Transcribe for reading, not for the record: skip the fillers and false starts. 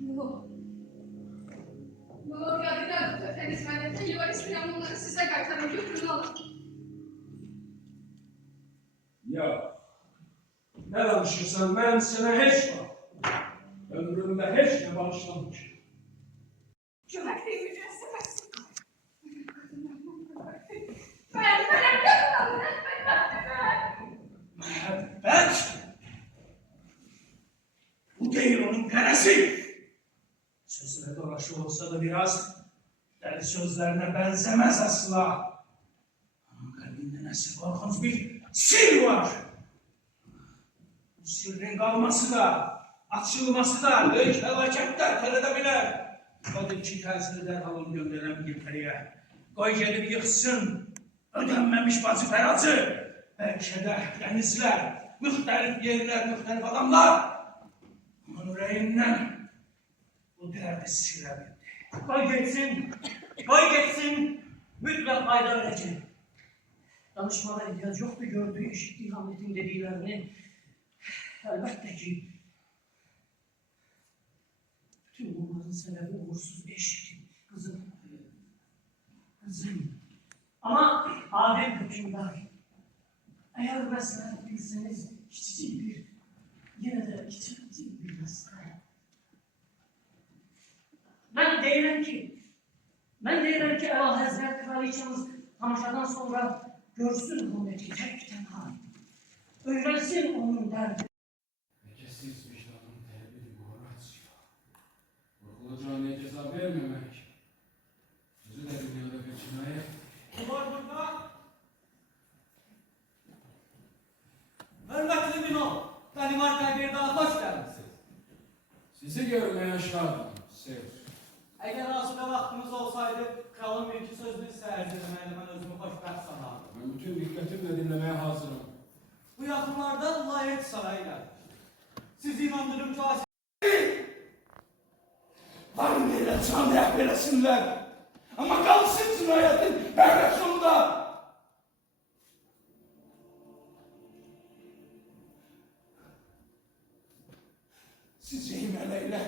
Yok. Yok ya bir daha Efendimiz Meryem'den yıvar isteyen bunları size kaytarım. Götürün alın. Ya ne danışırsan ben sana hiç bak. Ömrümde hiç ne bağışlamışım. Cömert Bey mücessefesi. Ben kadınım. Mehabbet! Bu değil onun peresi. Sözleri dolaşı olsa da biraz deli sözlerine benzemez asla. Ama kalbinde nasıl korkunç bir sır var. Bu sırrın kalması da, açılması da büyük felaketler teledebilir. Kadir ki təsiri dərhal onu göndərəm İngiltərəyə. Qoy gedib yıxsın ödənməmiş vazifəracı. Bəlkə də dənizlər, müxtəlif yerlər, müxtəlif adamlar onun ürəyindən bu dərdi silə bildi. Koy geçsin, koy geçsin, mutlak fayda verecek. Danışmana ihtiyaç yoktu gördüğü, işittiği Hamlet'in dediklerini. Elbette ki, bütün bunların sebebi uğursuz eşitim, kızım. Kızım. Ama adil hükümdar, eğer mesele bilseniz küçücük bir, yine de küçücük bir mesele. Ben deyirəm ki, Əla Həzrət Kraliçemiz tamaşadan sonra görsün Hamlet'i tek tenha. Öğrensin onun derdi. Lekesiz vicdanın talebi bu Horatio. Korkulacağına ceza vermemek. Sözü de dünyada geçinmeye. Kim var burada? Hürmetli Bino, Danimarka'ya bir daha hoş gelmişsiniz. Sizi görmeye şadım. Sev. Eğer aslında vaktimiz olsaydı, kralın bir iki sözünü size arz etmeli, ben özümü hoşbəxt sanardım. Ben bütün dikkatimle dinlemeye hazırım. Bu yakınlarda Layet Sarayı'yla. Sizi inandırım ki Varın ile can rehberesinler. Ama kalsın cinayetin her sonunda. Sizi meleğler